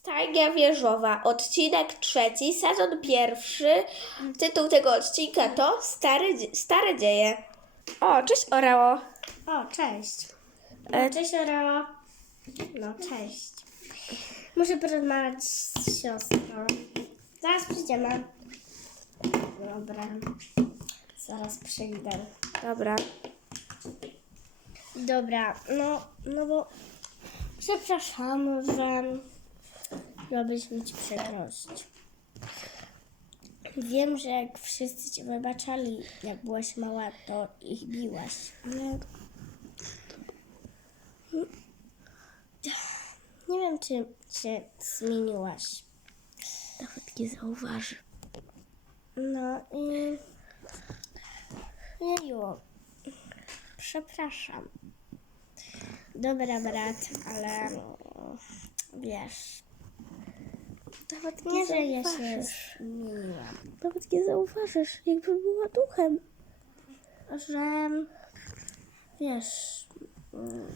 Stajnia wieżowa, odcinek trzeci, sezon pierwszy. Tytuł tego odcinka to Stare, dzie- Stare dzieje. O, cześć Oreo. O, cześć. E, No, cześć, Oreo. No, cześć. Muszę porozmawiać z siostrą. Zaraz przyjdziemy. Dobra. Zaraz przyjdę. Dobra. Dobra, no, no bo przepraszam, że miałbyśmy ci przeprosić. Wiem, że jak wszyscy cię wybaczali, jak byłaś mała, to ich biłaś. Ale... Nie wiem, czy się zmieniłaś. Nawet nie zauważy. No i... Jeju, przepraszam. Dobra, brat, ale wiesz, Nawet nie, że ja się zmieniłam. Nawet nie zauważysz, jakby była duchem. Że wiesz, mm,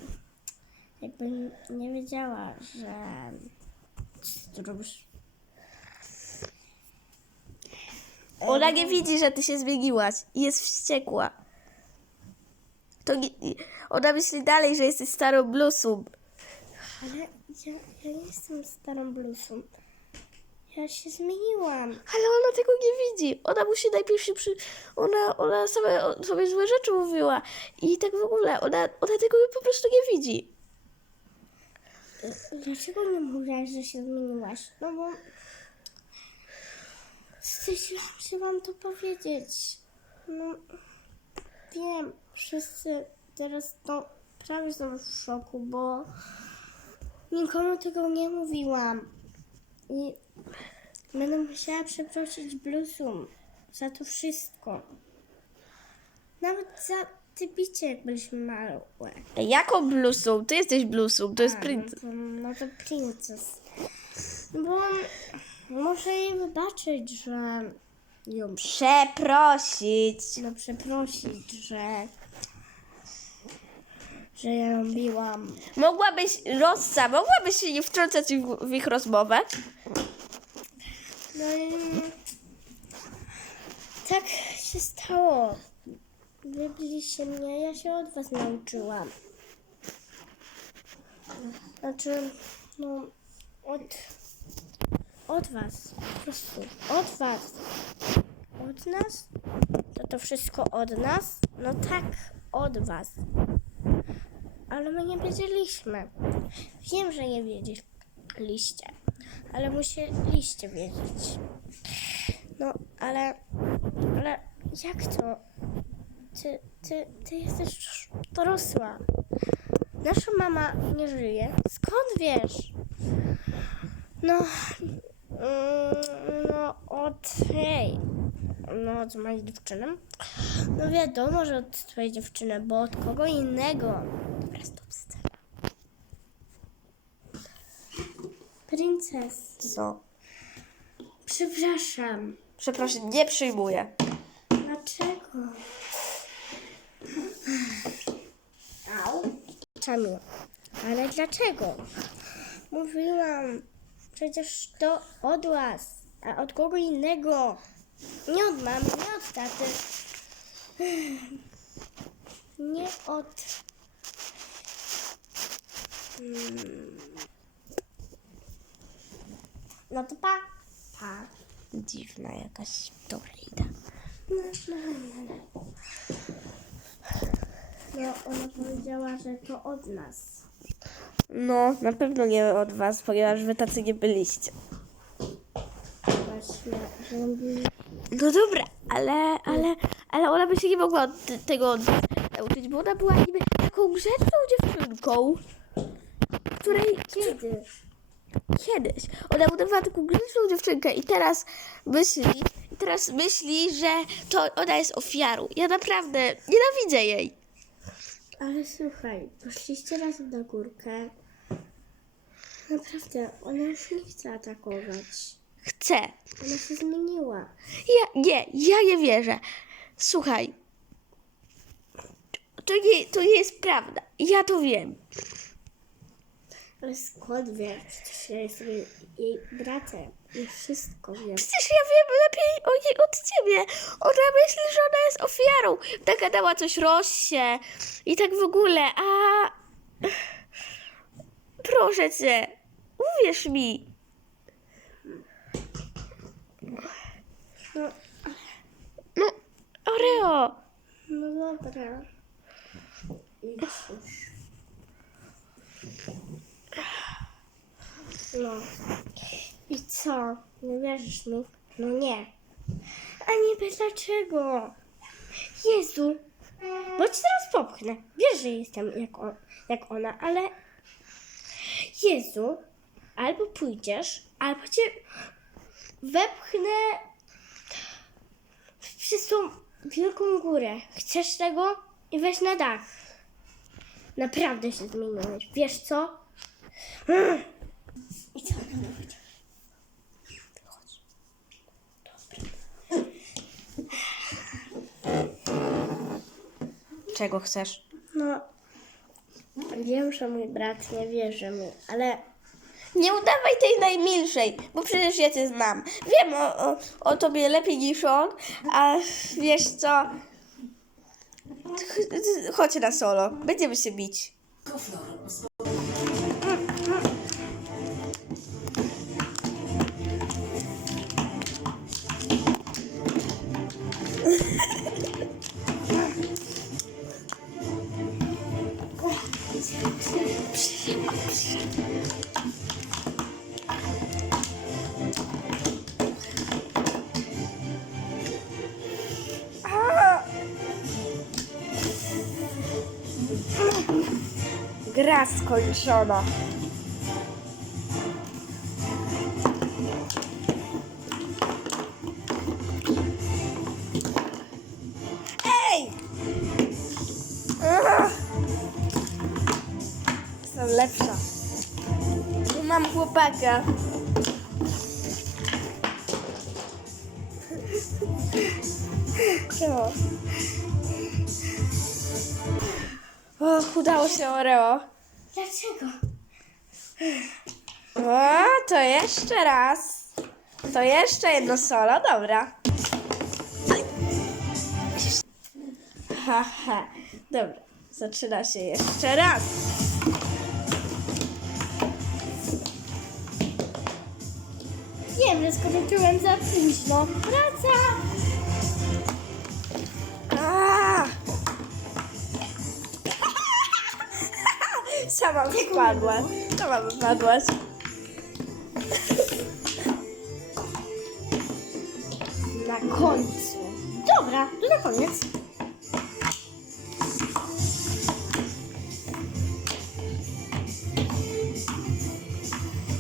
jakbym nie wiedziała, że co robisz. Ona nie widzi, że ty się zmieniłaś i jest wściekła. To nie, ona myśli dalej, że jesteś starą blusą. Ale ja, ja nie jestem starą blusą. Ja się zmieniłam. Ale ona tego nie widzi. Ona musi najpierw się przy... Ona, ona sobie, sobie złe rzeczy mówiła. I tak w ogóle, ona, ona tego po prostu nie widzi. Dlaczego nie mówiłaś, że się zmieniłaś? No bo wstydziłam się wam to powiedzieć. No wiem, wszyscy teraz to prawie są w szoku, bo nikomu tego nie mówiłam. I będę musiała przeprosić Blusum za to wszystko. Nawet za te bicie, jak byliśmy małe. Jaką blusą? Ty jesteś blusą, to jest A, princ. No to, no to princess. Bo muszę jej wybaczyć, że ją Przeprosić. no, przeprosić, że że ja ją biłam. Mogłabyś, Rossa, mogłabyś się nie wtrącać w, w ich rozmowę? No i tak się stało. Wybiliście mnie, ja się od was nauczyłam. Znaczy, no, od, od was, po prostu, od was. Od nas? To to wszystko od nas? No tak, od was. Ale my nie wiedzieliśmy. Wiem, że nie wiedzieliście, ale musieliście wiedzieć. No, ale, ale jak to? Ty, ty, ty jesteś dorosła. Nasza mama nie żyje. Skąd wiesz? No, mm, no od hej, no od mojej dziewczyny. No wiadomo, że od twojej dziewczyny, bo od kogo innego. Dobra, stop scena. Princes, Co? przepraszam. Przepraszam, nie przyjmuję. Dlaczego? Au. Czemu? Ale dlaczego? Mówiłam, przecież to od was, a od kogo innego. Nie od mamy, nie od taty. Nie od... Mm. No to pa. Pa. Dziwna jakaś. Dobra, idę. No, ona powiedziała, że to od nas. No, na pewno nie od was, ponieważ wy tacy nie byliście. No dobra, ale, ale, ale ona by się nie mogła od te- tego nauczyć, bo ona była niby taką grzeczną dziewczynką, której Kiedy? kiedyś. Ona budowała taką grzeczną dziewczynkę i teraz myśli, teraz myśli, że to ona jest ofiarą. Ja naprawdę nienawidzę jej. Ale słuchaj, poszliście razem na górkę. Naprawdę, ona już nie chce atakować. Chcę. Ona się zmieniła. Ja, nie, ja nie wierzę. Słuchaj. To nie, to nie jest prawda. Ja to wiem. Ale skąd wiesz? Przecież ja jestem jej, jej bratem i wszystko wiem. Przecież ja wiem lepiej o niej od ciebie. Ona myśli, że ona jest ofiarą. Tak gadała coś Rosie i tak w ogóle, a... Proszę cię, uwierz mi. No, No, Oreo. no dobra. I cóż. No. I co? Nie wierzysz mi? No nie. A niby dlaczego? Jezu. Bo ci teraz popchnę. Wiesz, że jestem jak, on, jak ona, ale... Jezu. Albo pójdziesz, albo cię wepchnę przez tą wielką górę. Chcesz tego? I weź na dach. Naprawdę się zmieniłeś. Wiesz co? I co robić? Chodź. Czego chcesz? No, wiem, że mój brat nie wierzy mi, ale Nie udawaj tej najmilszej, bo przecież ja cię znam. Wiem o, o, o tobie lepiej niż on, a wiesz co? Ch- Chodź na solo, będziemy się bić. Gra skończona. Ej! Ugh. Jestem lepsza. Mam chłopaka. Co? Och, udało się Oreo. Dlaczego? O, to jeszcze raz. To jeszcze jedno solo, dobra. Haha, dobra. Zaczyna się jeszcze raz. Wiem, że skończyłem za późno. Wracam! A! Sama wypadłaś. Sama wypadłaś. Na końcu. Dobra, to na koniec.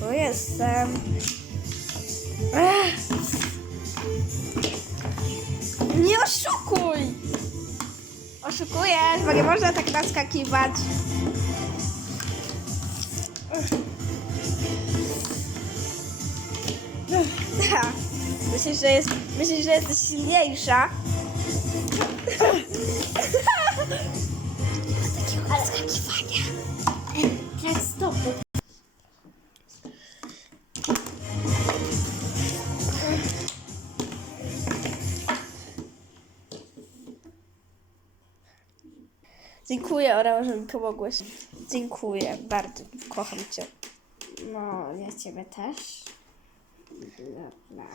Tu jestem. Ech. Nie oszukuj! Oszukujesz, bo nie można tak naskakiwać. Myślisz, że, jest, myślisz, że jesteś silniejsza? Dziękuję, Oreo, że mi pomogłeś. Dziękuję, bardzo kocham cię. No, ja ciebie też. Dobra.